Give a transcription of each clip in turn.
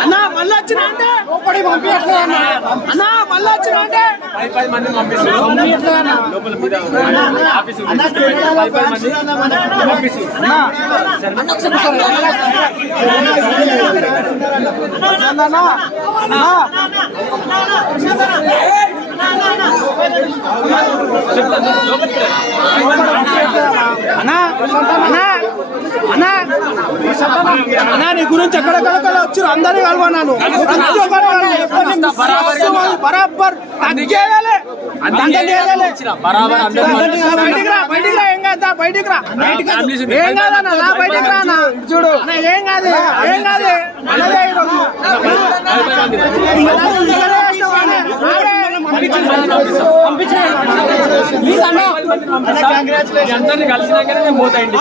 అన్నా మళ్ళీ వచ్చిన అంటే అన్నా మళ్ళీ వచ్చిన అంటే పది పది మీద ఆఫీసు అన్నా అన్నా అన్నా అన్నా నీ గురించి ఎక్కడెక్కడ వచ్చారు అందరినీ కలవన్నాను. బరాబర్ తగ్గేయాలి. బరాబర్ అందరూ బయటికి రా బయటికి రా ఏం కాదు బయటికి రా. ఏం కాదన్న రా బయటికి రా అన్న. చూడు. ఏం కాదు ఏం కాదు. మనదే అందరిని కలిసినాకనే మేము పోతాయండి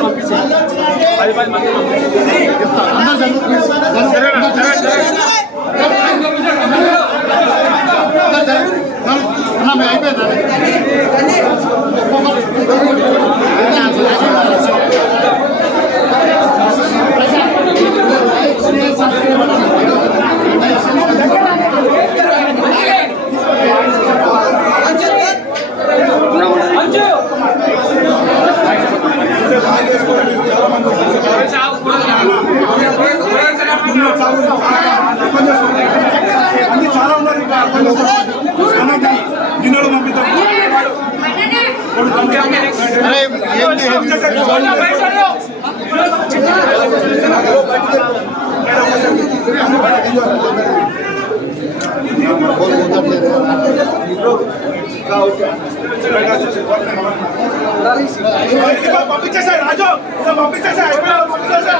పంపించండి పది పది మంది అన్ని పంపించేసాయి రాజు ఇదిగో పంపించేసాయి అయిపోయాడు, పంపించేసాయి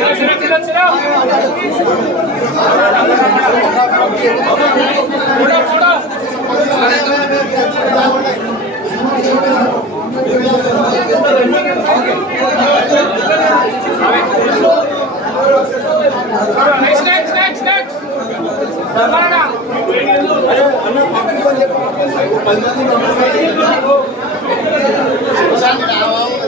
పది మంది